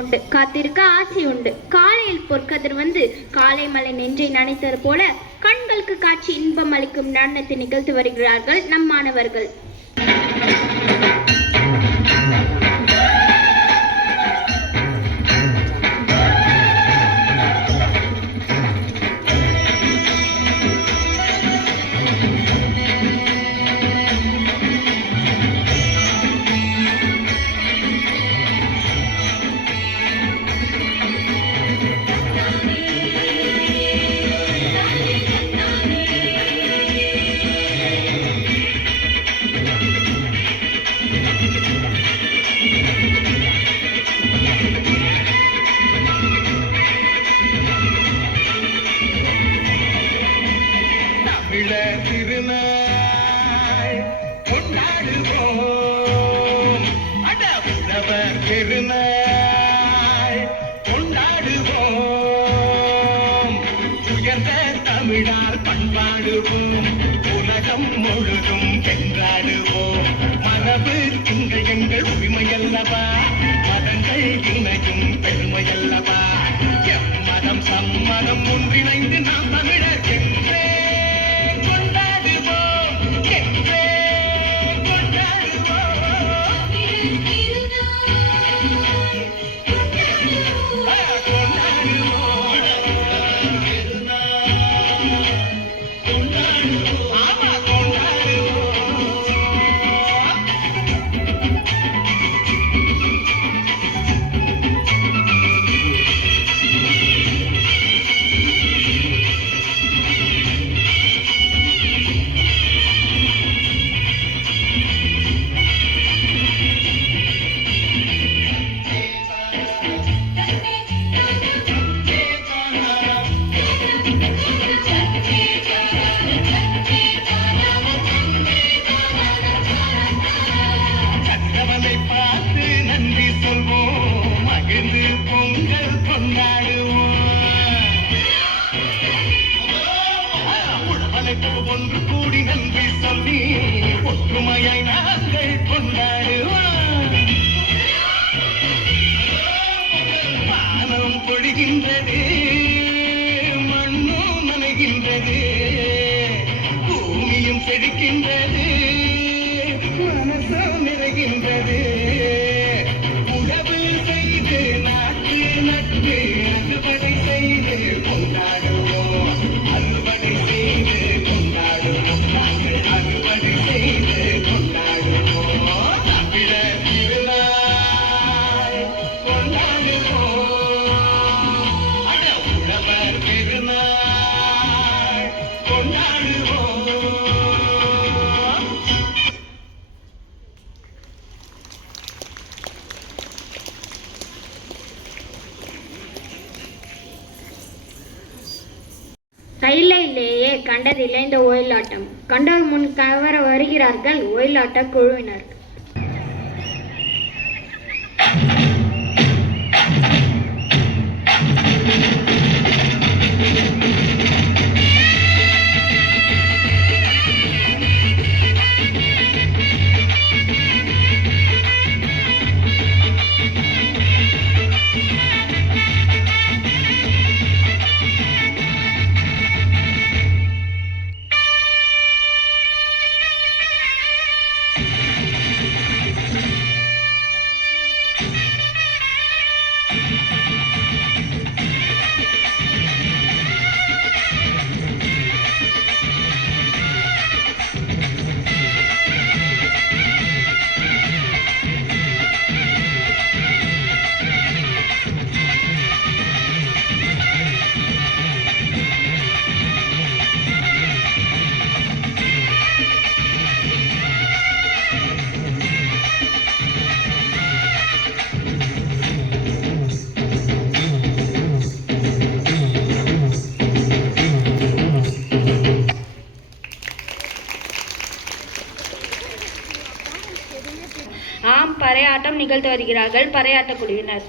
உண்டு, காத்திருக்க ஆசை உண்டு. காலையில் பொற்கதிர் வந்து காலை மலை நெஞ்சை நனைத்தது போல கண்களுக்கு காட்சி இன்பம் அளிக்கும் நடனத்தை நிகழ்த்தி வருகிறார்கள் நம் மாணவர்கள். தமிழால் பண்பாடுவோம், உலகம் முழுதும் வென்றாடுவோம். மரபு திங்கள் எங்கள் உரிமையல்லவா, மதங்கள் இணையும் பெருமையல்லவா. எம்மதம் சம்மதம் ஒன்றிணைந்து நாம் தமிழர் என்றே கொண்டாடுவோம், என்றே கொண்டாடுவோம். ஒன்று கூடி நன்றி சொல்லி ஒற்றுமையாய் நாங்கள் கொண்டாடுவோம். வானம் பொழிகின்றது, மண்ணும் நனைகின்றது, பூமியும் செழிக்கின்றது, மனசும் நிறைகின்றது. உழவு செய்து நாட்டு நட்டு அறுவடை செய்து கொண்டாடுவோம், அறுவடை செய்து கையிலேயே கண்டதில்லை இந்த ஒயிலாட்டம். கண்டோர் முன் கவர வருகிறார்கள் ஒயிலாட்ட குழுவினர். பறையாட்டம் நிகழ்த்தி வருகிறார்கள் பறையாட்ட குழுவினர்.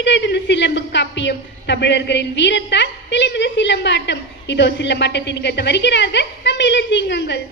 நிகழ்ந்த இந்த சிலம்பு காப்பியம் தமிழர்களின் வீரத்தால் விளைந்த சிலம்பாட்டம். இதோ சிலம்பாட்டத்தை நிகழ்த்த வருகிறார்கள் நம்ம இளஞ்சிங்கங்கள்.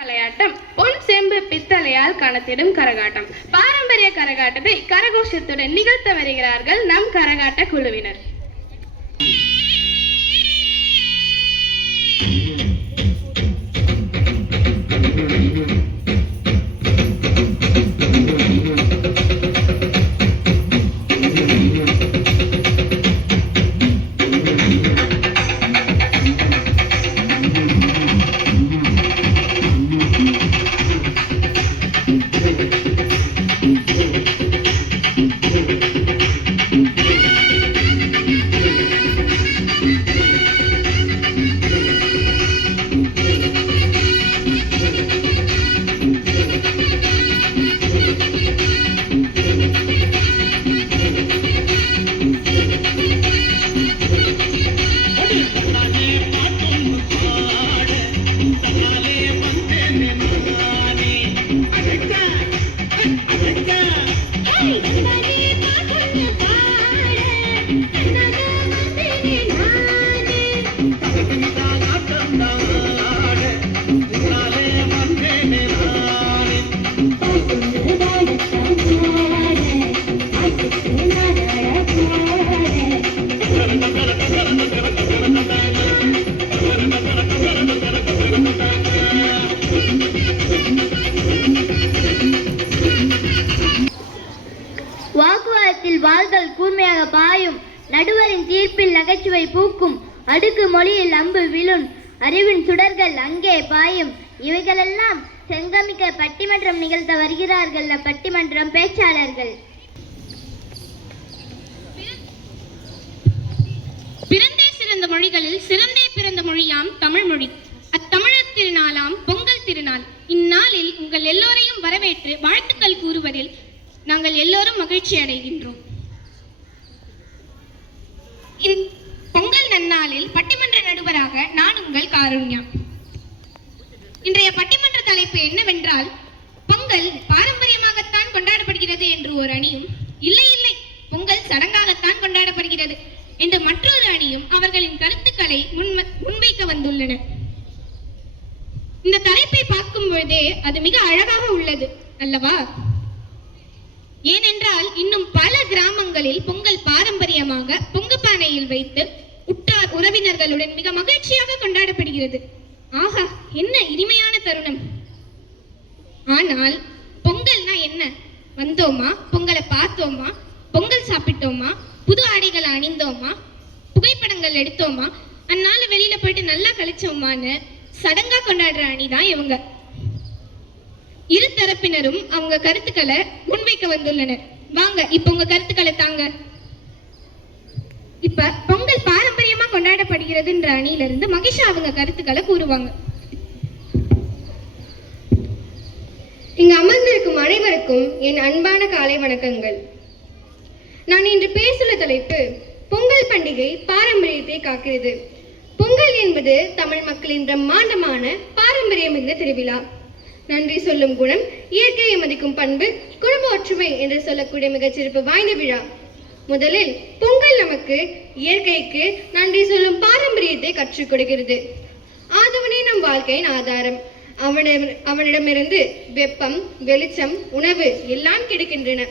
தலையாட்டம் பொன் செம்பு பித்தளையால் காணத்திடும் கரகாட்டம். பாரம்பரிய கரகாட்டத்தை கரகோஷத்துடன் நிகழ்த்த வருகிறார்கள் நம் கரகாட்ட குழுவினர். வாக்குவாதத்தில் வாள்கள் கூர்மையாக பாயும், நடுவரின் தீர்ப்பில் நகைச்சுவை பூக்கும், அடுக்கு மொழியில் அம்பு விழும், அறிவின் சுடர்கள் அங்கே பாயும். இவைகளெல்லாம் செங்கமிக்க பட்டிமன்றம் நிகழ்த்த வருகிறார்கள் பட்டிமன்றம் பேச்சாளர்கள். பிறந்தே சிறந்த மொழிகளில் சிறந்தே பிறந்த மொழியாம் தமிழ் மொழி. அத்தமிழர் திருநாளாம் பொங்கல் திருநாள். இந்நாளில் உங்கள் எல்லோரையும் வரவேற்று வாழ்த்துக்கள் கூறுவதில் நாங்கள் எல்லோரும் மகிழ்ச்சி அடைகின்றோம். பொங்கல் நன்னாளில் பட்டிமன்ற நடுவராக நான் உங்கள் காருண்யா. இன்றைய பட்டிமன்ற தலைப்பு என்னவென்றால், பொங்கல் பாரம்பரியமாகத்தான் கொண்டாடப்படுகிறது என்று ஒரு அணியும், இல்லை இல்லை பொங்கல் சடங்காகத்தான் கொண்டாடப்படுகிறது என்று மற்றொரு அணியும் அவர்களின் கருத்துக்களை முன்வைக்க வந்துள்ளனர். இந்த தலைப்பை பார்க்கும் பொழுதே அது மிக அழகாக உள்ளது அல்லவா? ஏனென்றால் இன்னும் பல கிராமங்களில் பொங்கல் பாரம்பரியமாக பொங்குப்பானையில் வைத்து உற்றார் உறவினர்களுடன் மிக மகிழ்ச்சியாக கொண்டாடப்படுகிறது. ஆஹா, என்ன இனிமையான தருணம்! ஆனால் பொங்கல்னா என்ன? வந்தோமா, பொங்கலை பார்த்தோமா, பொங்கல் சாப்பிட்டோமா, புது ஆடைகளை அணிந்தோமா, புகைப்படங்கள் எடுத்தோமா, அந்நாள் வெளியில போயிட்டு நல்லா கழிச்சோமான்னு சடங்கா கொண்டாடுற அணிதான் இவங்க. இரு தரப்பினரும் அவங்க கருத்துக்களை முன்வைக்க வந்துள்ளனர். வாங்க இப்ப உங்க கருத்துக்களை தாங்க. இப்ப பொங்கல் பாரம்பரியமா கொண்டாடப்படுகிறதுன்ற அணியிலிருந்து மகிஷா அவங்க கருத்துக்களை கூறுவாங்க. இங்கு அமர்ந்திருக்கும் அனைவருக்கும் என் அன்பான காலை வணக்கங்கள். நான் இன்று பேசுள்ள தலைப்பு பொங்கல் பண்டிகை பாரம்பரியத்தை காக்கிறது. பொங்கல் என்பது தமிழ் மக்களின் பிரம்மாண்டமான பாரம்பரியம் மிகுந்த திருவிழா. நன்றி சொல்லும் குணம், இயற்கையை மதிக்கும் பண்பு, குடும்ப ஒற்றுமை என்று சொல்லக்கூடிய மிகச்சிறப்பு வாய்ந்த விழா. முதலில் பொங்கல் நமக்கு இயற்கைக்கு நன்றி சொல்லும் பாரம்பரியத்தை கற்றுக் கொடுக்கிறது. ஆதவனே நம் வாழ்க்கையின் ஆதாரம். அவனிடமிருந்து வெப்பம், வெளிச்சம், உணவு எல்லாம் கிடைக்கின்றன.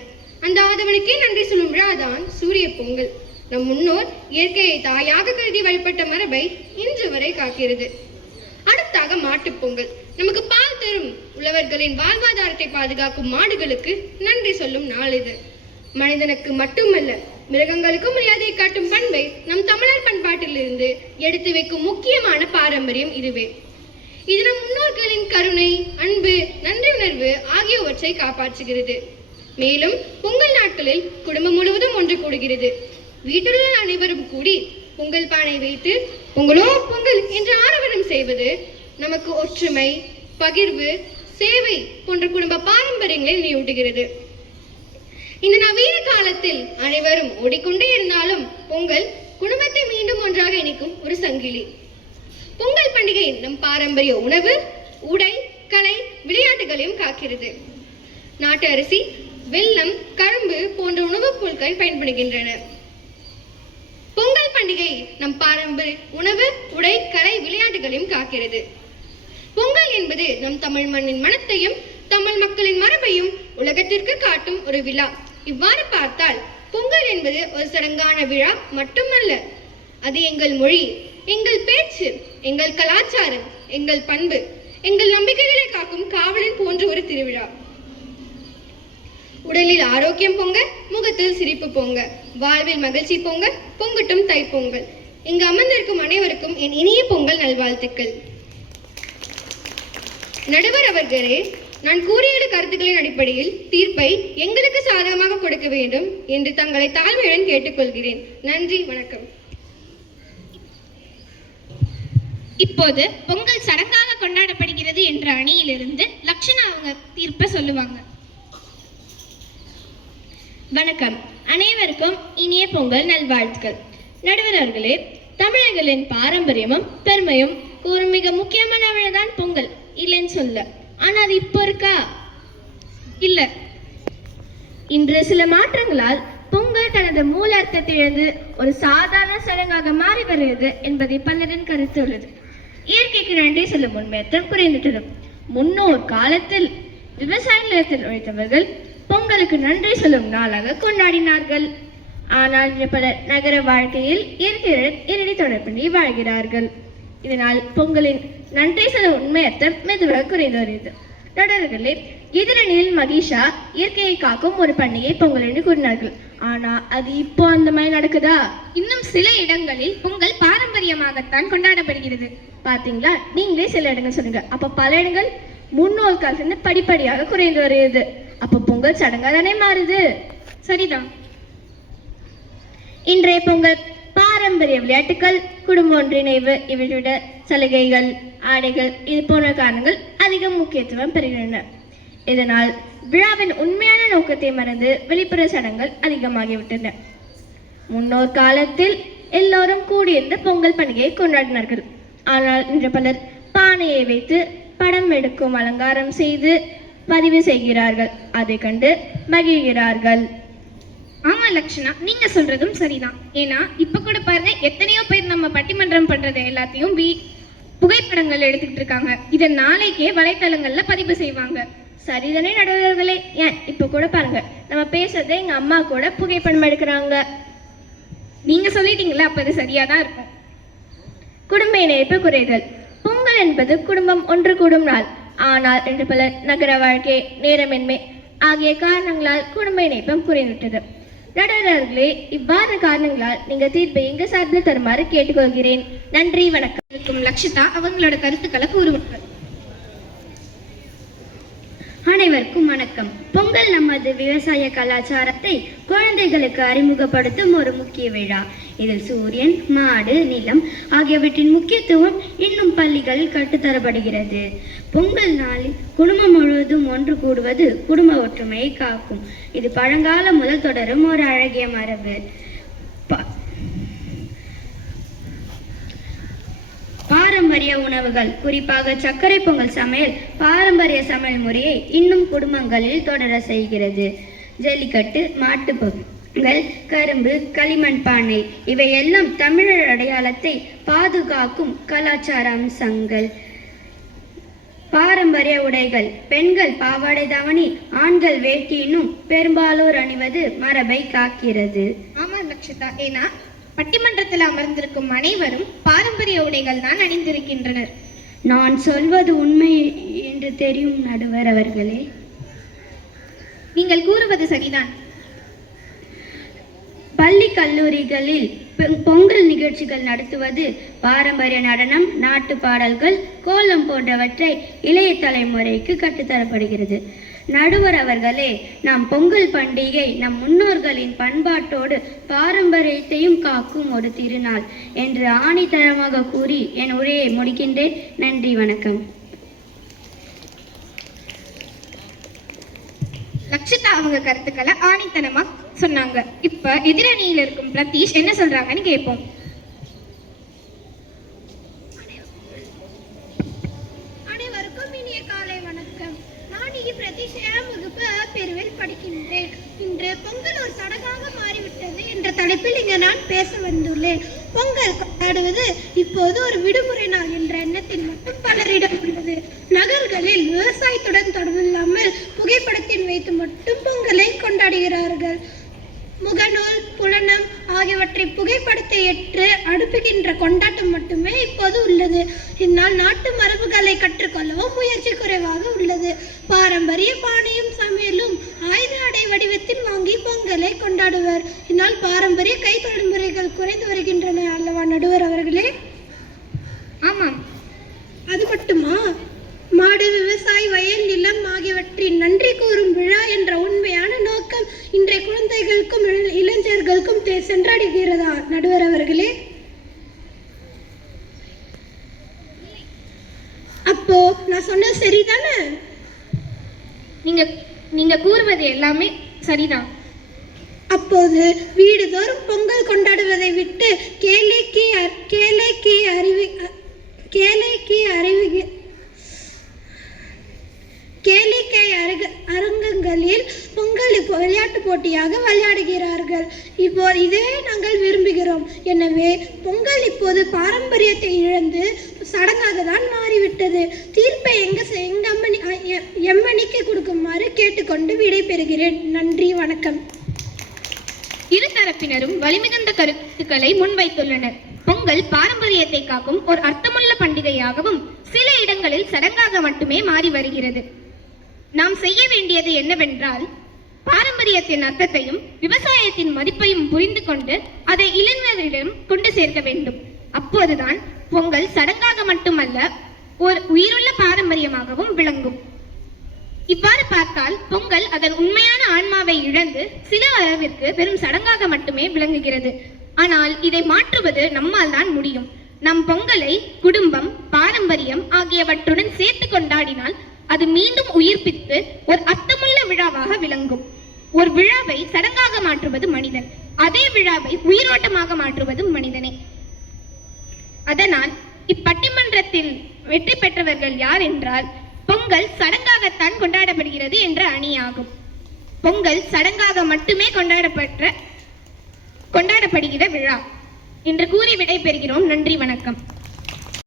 அந்த ஆதவனுக்கே நன்றி சொல்லும் விழாதான் சூரிய பொங்கல். நம் முன்னோர் இயற்கையை தாயாக கருதி வழிபட்ட மரபை இன்று வரை காக்கிறது. அடுத்தாக மாட்டுப் பொங்கல். நமக்கு பால் தரும் உழவர்களின் வாழ்வாதாரத்தை பாதுகாக்கும் மாடுகளுக்கு நன்றி சொல்லும் நாள் இது. மனிதனுக்கு மட்டுமல்ல, மிருகங்களுக்கும் மரியாதை காட்டும் பண்பை நம் தமிழர் பண்பாட்டிலிருந்து எடுத்து வைக்கும் முக்கியமான பாரம்பரியம் இதுவே. இது நம் முன்னோர்களின் கருணை, அன்பு, நன்றி உணர்வு ஆகியவற்றை காப்பாற்றுகிறது. மேலும் பொங்கல் நாட்களில் குடும்பம் முழுவதும் ஒன்று கூடுகிறது. வீட்டிலுள்ள அனைவரும் கூடி பொங்கல் பானை வைத்து பொங்கலோ பொங்கல் என்று ஆரவாரம் செய்வது நமக்கு ஒற்றுமை, பகிர்வு, சேவை போன்ற குடும்ப பாரம்பரியங்களை நினைவூட்டுகிறது. இந்த நவீன காலத்தில் அனைவரும் ஓடிக்கொண்டே இருந்தாலும் பொங்கல் குடும்பத்தை மீண்டும் ஒன்றாக இணைக்கும் ஒரு சங்கிலி. பொங்கல் பண்டிகை நம் பாரம்பரிய உணவு, உடை, கலை, விளையாட்டுகளையும் காக்கிறது. நாட்டு அரிசி, வெல்லம், கரும்பு போன்ற உணவுப் பொருட்கள் பயன்படுகின்றன. பொங்கல் பண்டிகை நம் பாரம்பரிய உணவு, உடை, கலை, விளையாட்டுகளையும் காக்கிறது. பொங்கல் என்பது நம் தமிழ் மண்ணின் மனத்தையும் தமிழ் மக்களின் மரபையும் உலகத்திற்கு காட்டும் ஒரு விழா. இவ்வாறு பார்த்தால் பொங்கல் என்பது ஒரு சடங்கான விழா மட்டுமல்ல, அது எங்கள் மொழி, எங்கள் பேச்சு, எங்கள் கலாச்சாரம், எங்கள் பண்பு, எங்கள் நம்பிக்கைகளை காக்கும் காவலன் போன்ற ஒரு திருவிழா. உடலில் ஆரோக்கியம் பொங்க, முகத்தில் சிரிப்பு பொங்க, வாழ்வில் மகிழ்ச்சி பொங்க, பொங்கட்டும் தைப்பொங்கல். இங்கு அமர்ந்திருக்கும் அனைவருக்கும் என் இனிய பொங்கல் நல்வாழ்த்துக்கள். நடுவர் அவர்களே, நான் கூறியுள்ள கருத்துக்களின் அடிப்படையில் தீர்ப்பை எங்களுக்கு சாதகமாக கொடுக்க வேண்டும் என்று தங்களை தாழ்மையுடன் கேட்டுக்கொள்கிறேன். நன்றி, வணக்கம். இப்போது பொங்கல் சடங்காக கொண்டாடப்படுகிறது என்ற அணியிலிருந்து லக்ஷனா அவங்க தீர்ப்பை சொல்லுவாங்க. வணக்கம். அனைவருக்கும் இனிய பொங்கல் நல்வாழ்த்துக்கள். நடுவர் அவர்களே, தமிழர்களின் பாரம்பரியமும் பெருமையும் கூறும் மிக முக்கியமான விழாதான் பொங்கல், இல்லைன்னு சொல்ல. ஆனா அது இப்போ இருக்கா? இல்ல. இன்று சில மாற்றங்களால் பொங்கல் தனது மூல அர்த்தத்திலிருந்து ஒரு சாதாரண சடங்காக மாறி வருகிறது என்பதை பலரின் கருத்து உள்ளது. இயற்கைக்கு நன்றி சொல்லும் முன்மேற்றம் குறைந்துவிட்டது. முன்னோர் காலத்தில் விவசாய நிலத்தில் உழைத்தவர்கள் பொங்கலுக்கு நன்றி சொல்லும் நாளாக கொண்டாடினார்கள். ஆனால் பலர் நகர வாழ்க்கையில் இயற்கையுடன் இரடி தொடர்பின்றி வாழ்கிறார்கள். இதனால் பொங்கலின் நன்றி சொல்லும் உண்மையர்த்தம் மெதுவாக குறைந்து வருகிறது. தொடர்களே, எதிரணியில் மகிஷா இயற்கையை காக்கும் ஒரு பண்டிகை பொங்கல் என்று கூறினார்கள். ஆனா அது இப்போ அந்த மாதிரி நடக்குதா? இன்னும் சில இடங்களில் பொங்கல் பாரம்பரியமாகத்தான் கொண்டாடப்படுகிறது. பாத்தீங்களா? நீங்களே சில இடங்கள் சொல்லுங்க. அப்ப பல இடங்கள் முன்னோர் காலத்திலிருந்து படிப்படியாக குறைந்து வருகிறது. அப்ப பொங்கல் சடங்கா தானே மாறுது. சரிதான். இன்றைய பொங்கல் பாரம்பரிய விளையாட்டுகள், குடும்ப ஒன்றிணைவு, இவற்றோட சலுகைகள், ஆடைகள், இது போன்ற காரணங்கள் அதிக முக்கியத்துவம் பெறுகின்றன. இதனால் விழாவின் உண்மையான நோக்கத்தை மறந்து வெளிப்புற சடங்குகள் அதிகமாகிவிட்டன. முன்னோர் காலத்தில் எல்லோரும் கூடியிருந்த பொங்கல் பண்டிகையை கொண்டாடினார்கள். ஆனால் இன்று பலர் பானையை வைத்து படம் எடுக்கும் அலங்காரம் செய்து பதிவு செய்கிறார்கள். அதை கண்டு மகிழ்கிறார்கள். ஆமா லக்ஷனா, நீங்க சொல்றதும் சரிதான். ஏன்னா இப்ப கூட பாருங்க, எத்தனையோ பேர் நம்ம பட்டிமன்றம் பண்றது எல்லாத்தையும் புகைப்படங்கள் எடுத்துக்கிட்டு இருக்காங்க. இதை நாளைக்கே வலைத்தளங்கள்ல பதிவு செய்வாங்க. சரிதானே நடுவர்களே? ஏன் இப்ப கூட பாருங்க, நம்ம பேசுறதை எங்க அம்மா கூட புகைப்படம் எடுக்கிறாங்க. நீங்க சொல்லிட்டீங்களா, அப்ப அது சரியாதான் இருக்கும். குடும்ப இணைப்பு குறைதல். பொங்கல் என்பது குடும்பம் ஒன்று கூடும் நாள். ஆனால் இன்று பலர் நகர வாழ்க்கை, நேரமின்மை ஆகிய காரணங்களால் குடும்ப இணைப்பம் குறைந்துவிட்டது. நடுவர்களே, இவ்வாறு காரணங்களால் நீங்க தீர்ப்பை எங்க சார்பில் தருமாறு கேட்டுக்கொள்கிறேன். நன்றி, வணக்கம். லக்ஷிதா அவங்களோட கருத்துக்களை கூறுவார்கள். அனைவருக்கும் வணக்கம். பொங்கல் நமது விவசாய கலாச்சாரத்தை குழந்தைகளுக்கு அறிமுகப்படுத்தும் ஒரு முக்கிய விழா. இதில் சூரியன், மாடு, நிலம் ஆகியவற்றின் முக்கியத்துவம் இன்னும் பள்ளிகளில் கற்றுத்தரப்படுகிறது. பொங்கல் நாளில் குடும்பம் முழுவதும் ஒன்று கூடுவது குடும்ப ஒற்றுமையை காக்கும். இது பழங்காலம் முதல் தொடரும் ஒரு அழகிய மரபு. பாரம்பரிய உணவுகள், குறிப்பாக சர்க்கரை பொங்கல் சமையல் பாரம்பரிய சமையல் முறையை இன்னும் குடும்பங்களில் தொடர செய்கிறது. ஜல்லிக்கட்டு, மாட்டு பொங்கல், கரும்பு, களிமண் பானை இவையெல்லாம் தமிழர் அடையாளத்தை பாதுகாக்கும் கலாச்சார அம்சங்கள். பாரம்பரிய உடைகள், பெண்கள் பாவாடை தாவணி, ஆண்கள் வேட்டியினும் பெரும்பாலோர் அணிவது மரபை காக்கிறது. ஆமா லக்ஷிதா, ஏன்னா பட்டிமன்றத்தில் அமர்ந்திருக்கும் அனைவரும் பாரம்பரிய உடைகள் தான் அணிந்திருக்கின்றனர். நான் சொல்வது உண்மை என்று தெரியும் நடுவர் அவர்களே. நீங்கள் கூறுவது சரிதான். பள்ளி கல்லூரிகளில் பொங்கல் நிகழ்ச்சிகள் நடத்துவது பாரம்பரிய நடனம், நாட்டு பாடல்கள், கோலம் போன்றவற்றை இளைய தலைமுறைக்கு கற்றுத்தரப்படுகிறது. நடுவர் அவர்களே, நாம் பொங்கல் பண்டிகை நம் முன்னோர்களின் பண்பாட்டோடு பாரம்பரியத்தையும் காக்கும் ஒரு திருநாள் என்று ஆணித்தரமாக கூறி என் உரையை முடிக்கின்றேன். நன்றி, வணக்கம். லக்ஷிதா அவங்க கருத்துக்களை ஆணித்தனமா சொன்னாங்க. இப்ப எதிரணியில் இருக்கும் பிரதீஷ் என்ன சொல்றாங்கன்னு கேட்போம். அனைவருக்கும் இனிய காலை வணக்கம். நான் இங்கே பிரதீஷ் 7ஆம் வகுப்பு பிரிவில் படிக்கின்றேன். இன்று பொங்கல் ஒரு சடங்காக மாறிவிட்டது என்ற தலைப்பில் இங்கு நான் பேச வந்துள்ளேன். பொங்கல் கொண்டாடுவது இப்போது ஒரு விடுமுறை நாள் என்ற எண்ணத்தில் மட்டும் பலரிடம் உள்ளது. நகர்களில் விவசாயத்துடன் தொடர்பில்லாமல் புகைப்படத்தில் வைத்து மட்டும் பொங்கலை கொண்டாடுகிறார்கள். முகநூல், புலனம் ஆகியவற்றை புகைப்படத்தை ஏற்று அனுப்புகின்ற கொண்டாட்டம் மட்டுமே இப்போது உள்ளது. இந்நாள் நாட்டு மரபுகளை கற்றுக்கொள்ளவும் முயற்சி குறைவாக உள்ளது. பாரம்பரிய பானையும் சமையலும் ஆயுத அடை வடிவத்தில் வாங்கி பொங்கலை கொண்டாடுவர். இந்நாள் பாரம்பரிய கைத்தொழில் முறைகள் குறைந்து வருகின்றன அல்லவா நடுவர் அவர்களே? ஆமாம். அது மட்டுமா, மாடு, விவசாயி, வயல், நிலம் ஆகியவற்றின் நன்றி கூறும் விழா என்ற உண்மையான நோக்கம் இன்றைய குழந்தைகளுக்கும் இளைஞர்களுக்கும் சென்றடைகிறதா நடுவர் அவர்களே? அப்போ நான் சொன்ன சரிதானே? நீங்க கூறுவது எல்லாமே சரிதான். அப்போது வீடுதோறும் பொங்கல் கொண்டாடுவதை விட்டு கேளிக்கை அரங்கங்களில் பொங்கல் விளையாட்டு போட்டியாக விளையாடுகிறார்கள். இதே நாங்கள் விரும்புகிறோம். எனவே பொங்கல் இப்போது பாரம்பரியத்தை இழந்து சடங்காக தான் மாறிவிட்டது. தீர்ப்பை எம்மணிக்கு கொடுக்குமாறு கேட்டுக்கொண்டு விடை பெறுகிறேன். நன்றி, வணக்கம். இருதரப்பினரும் வலிமிகுந்த கருத்துக்களை முன்வைத்துள்ளனர். பொங்கல் பாரம்பரியத்தை காக்கும் ஒரு அர்த்தமுள்ள பண்டிகையாகவும் சில இடங்களில் சடங்காக மட்டுமே மாறி வருகிறது. நாம் செய்ய வேண்டியது என்னவென்றால், பாரம்பரியத்தின் அர்த்தத்தையும் விவசாயத்தின் மதிப்பையும் புரிந்து கொண்டு அதை இளைஞரிடம் கொண்டு சேர்க்க வேண்டும். அப்போதுதான் பொங்கல் சடங்காக மட்டுமல்ல, ஒரு உயிருள்ள பாரம்பரியமாகவும் விளங்கும். இவ்வாறு பார்த்தால் பொங்கல் அதன் உண்மையான ஆன்மாவை இழந்து சில அளவிற்கு வெறும் சடங்காக மட்டுமே விளங்குகிறது. ஆனால் இதை மாற்றுவது நம்மால் தான் முடியும். நம் பொங்கலை குடும்பம், பாரம்பரியம் ஆகியவற்றுடன் சேர்த்து கொண்டாடினால் அது மீண்டும் உயிர்ப்பித்து ஒரு அர்த்தமுள்ள விழாவாக விளங்கும். ஒரு விழாவை சடங்காக மாற்றுவது மனிதன், அதே விழாவை உயிரோட்டமாக மாற்றுவது மனிதனே. அதனால் இப்பட்டிமன்றத்தில் வெற்றி பெற்றவர்கள் யார் என்றால், பொங்கல் சடங்காகத்தான் கொண்டாடப்படுகிறது என்ற அணியாகும். பொங்கல் சடங்காக மட்டுமே கொண்டாடப்படுகிற விழா என்று கூறி விடை பெறுகிறோம். நன்றி, வணக்கம்.